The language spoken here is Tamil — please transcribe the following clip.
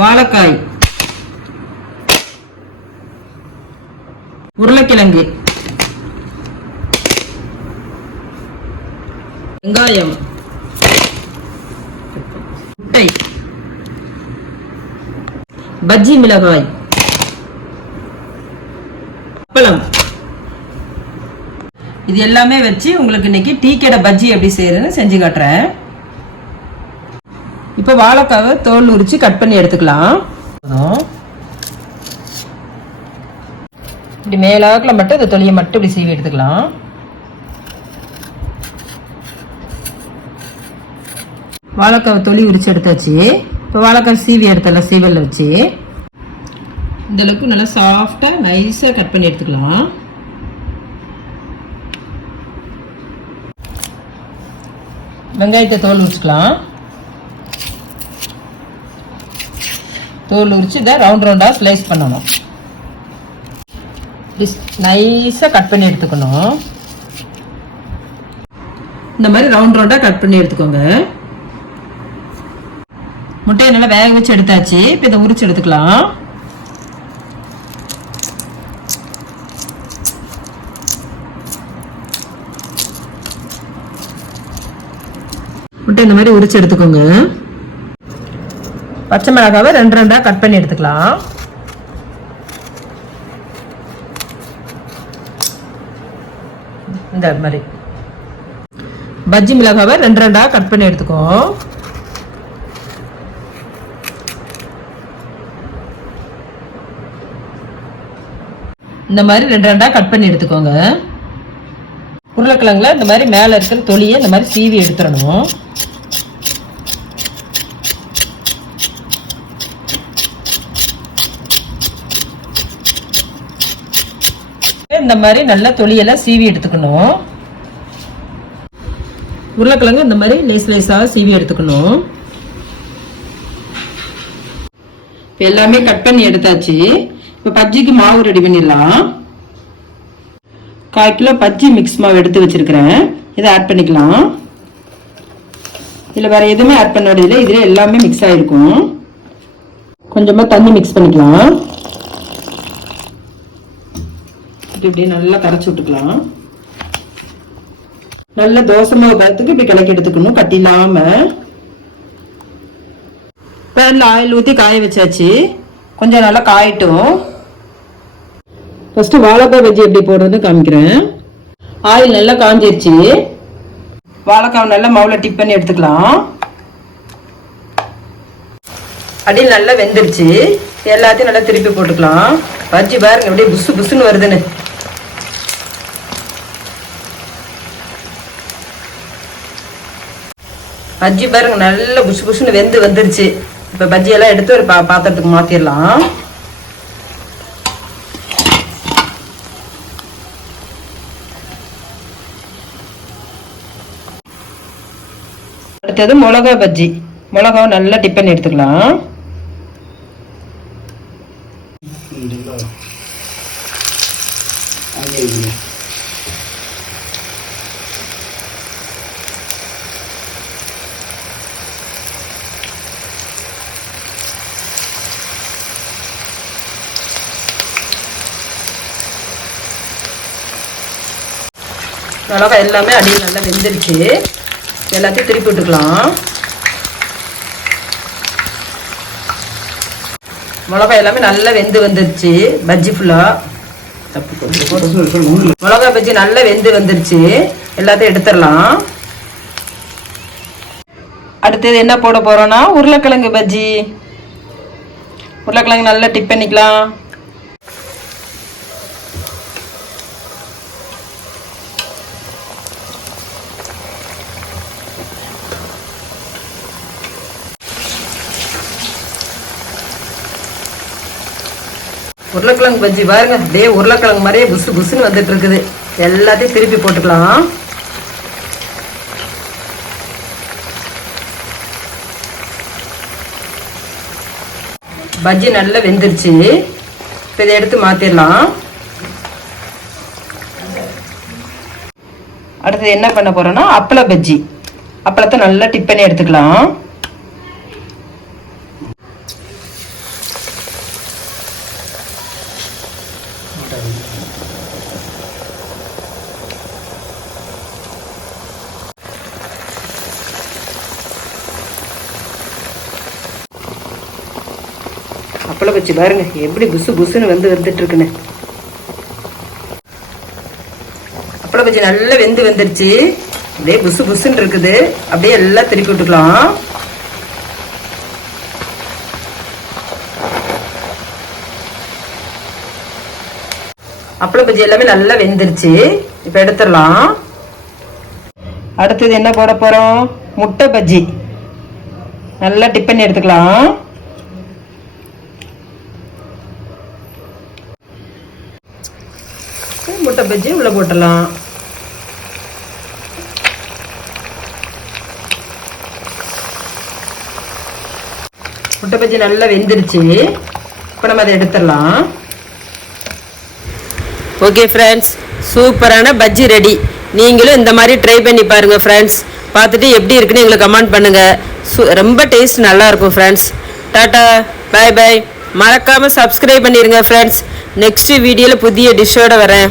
வாழைக்காய், உருளைக்கிழங்கு, வெங்காயம், முட்டை, பஜ்ஜி மிளகாய், அப்பளம். இது எல்லாமே வச்சு உங்களுக்கு இன்னைக்கு டீ கடை பஜ்ஜி எப்படி செய்யறதுன்னு செஞ்சு காட்டுறேன். இப்போ வாழைக்காவை தோல் உரிச்சு கட் பண்ணி எடுத்துக்கலாம். இப்படி மேலாக்கில் மட்டும் இந்த தொலியை மட்டும் இப்படி சீவி எடுத்துக்கலாம். வாழைக்காவை தொலி உரிச்சு எடுத்தாச்சு. இப்போ வாழைக்காய் சீவி எடுத்தல சீவலில் வச்சு இந்த அளவுக்கு நல்லா சாஃப்டாக நைஸாக கட் பண்ணி எடுத்துக்கலாம். வெங்காயத்தை தோல் உரிச்சுக்கலாம். தோல் உரிச்சு இதை ரவுண்ட் ரவுண்டாக ஸ்லைஸ் பண்ணணும். நைஸாக கட் பண்ணி எடுத்துக்கணும். இந்த மாதிரி ரவுண்ட் ரவுண்டாக கட் பண்ணி எடுத்துக்கோங்க. முட்டையை நல்லா வேக வச்சு எடுத்தாச்சு. இப்போ இதை உரிச்சு எடுத்துக்கலாம். முட்டை இந்த மாதிரி உரிச்சு எடுத்துக்கோங்க. பச்சை மிளகாவை ரெண்டு ரெண்டா கட் பண்ணி எடுத்துக்கலாம். இந்த மாதிரி பஜ்ஜி மிளகாவை ரெண்டு ரெண்டா கட் பண்ணி எடுத்துக்கோ. இந்த மாதிரி ரெண்டு ரெண்டா கட் பண்ணி எடுத்துக்கோங்க. உருளைக்கிழங்குல இந்த மாதிரி மேல இருக்கிற தொலியை இந்த மாதிரி சீவி எடுத்துடணும். இந்த மாதிரி நல்லா தொலியெல்லாம் சீவி எடுத்துக்கணும். உருளைக்கிழங்கு இந்த மாதிரி லேஸ் லேஸாக சீவி எடுத்துக்கணும். எல்லாமே கட் பண்ணி எடுத்தாச்சு. இப்போ பஜ்ஜிக்கு மாவு ரெடி பண்ணிடலாம். 1/4 கிலோ பஜ்ஜி மிக்ஸ் மாவு எடுத்து வச்சிருக்கிறேன். இதை ஆட் பண்ணிக்கலாம். இதில் வேற எதுவுமே ஆட் பண்ண வேண்டியதில்லை. இதில் எல்லாமே மிக்ஸ் ஆகிருக்கும். கொஞ்சமாக தண்ணி மிக்ஸ் பண்ணிக்கலாம். இப்படி நல்லா கரைச்சி விட்டுக்கலாம். நல்ல தோசை மாவு பதத்துக்கு இப்படி கலக்கி எடுத்துக்கணும், கட்டி இல்லாம. பேன்ல ஆயில் ஊற்றி காய வச்சாச்சு. கொஞ்சம் நல்லா காயட்டும். ஃபர்ஸ்ட் வாழைக்காய் பஜ்ஜி எப்படி போடுறதுன்னு காமிக்கிறேன். ஆயில் நல்லா காஞ்சிருச்சு. வாழைக்காய் நல்லா மாவுல டிப் பண்ணி எடுத்துக்கலாம். அடியில் நல்லா வெந்துருச்சு. எல்லாத்தையும் நல்லா திருப்பி போட்டுக்கலாம். பஜ்ஜி பாருங்க அப்படியே புசு புசுன்னு வருதுன்னு. பஜ்ஜி பாருங்க நல்லா புசு புசுன்னு வெந்து வந்துருச்சு. இப்போ பஜ்ஜியெல்லாம் எடுத்து ஒரு பாத்திரத்துக்கு மாற்றிடலாம். அடுத்தது மிளகா பஜ்ஜி. மிளகாவை நல்லா டிப் பண்ணி எடுத்துக்கலாம். மிளகாய் எல்லாமே அடியில் நல்லா வெந்துருச்சு. எல்லாத்தையும் திருப்பி விட்டுக்கலாம். மிளகாய் எல்லாமே நல்லா வெந்து வந்துருச்சு. பஜ்ஜி ஃபுல்லா மிளகாய் பஜ்ஜி நல்லா வெந்து வந்துருச்சு. எல்லாத்தையும் எடுத்துடலாம். அடுத்தது என்ன போட போறோம்னா உருளைக்கிழங்கு பஜ்ஜி. உருளைக்கிழங்கு நல்லா டிப் பண்ணிக்கலாம். உருளைக்கிழங்கு பஜ்ஜி பாருங்க அப்படியே உருளைக்கிழங்கு மாதிரியே புசு புசுன்னு வந்துட்டு இருக்குது. எல்லாத்தையும் திருப்பி போட்டுக்கலாம். பஜ்ஜி நல்லா வெந்துருச்சு. இப்போ இதை எடுத்து மாத்திரலாம். அடுத்தது என்ன பண்ண போறோம்னா அப்பள பஜ்ஜி. அப்பளத்தை நல்லா டிப் பண்ணி எடுத்துக்கலாம். அப்பளம் வச்சு பாருங்க எப்படி புசு புசுன்னு வந்துட்டு இருக்குன்னு. அப்பளம் வச்சு நல்லா வந்துருச்சு. அப்படியே புசு புசுன்னு இருக்குது. அப்படியே எல்லாம் திருப்பி விட்டுக்கலாம். அப்பளம் பஜ்ஜி எல்லாமே நல்லா வெந்துருச்சு. இப்ப எடுத்துடலாம். அடுத்தது என்ன போட போறோம்? முட்டை பஜ்ஜி. நல்லா டிப் பண்ணி எடுத்துக்கலாம். முட்டை பஜ்ஜி உள்ள போட்டுடலாம். முட்டை பஜ்ஜி நல்லா வெந்துருச்சு. இப்போ நம்ம அதை எடுத்துடலாம். ஓகே ஃப்ரெண்ட்ஸ், சூப்பரான பஜ்ஜி ரெடி. நீங்களும் இந்த மாதிரி ட்ரை பண்ணி பாருங்க ஃப்ரெண்ட்ஸ். பார்த்துட்டு எப்படி இருக்குன்னு எங்களுக்கு கமெண்ட் பண்ணுங்க. ரொம்ப டேஸ்ட் நல்லா இருக்கும் ஃப்ரெண்ட்ஸ். Tata, bye bye. மறக்காம சப்ஸ்கிரைப் பண்ணிருங்க ஃப்ரெண்ட்ஸ். நெக்ஸ்ட் வீடியோல புதிய டிஷ்ஷோட வரேன்.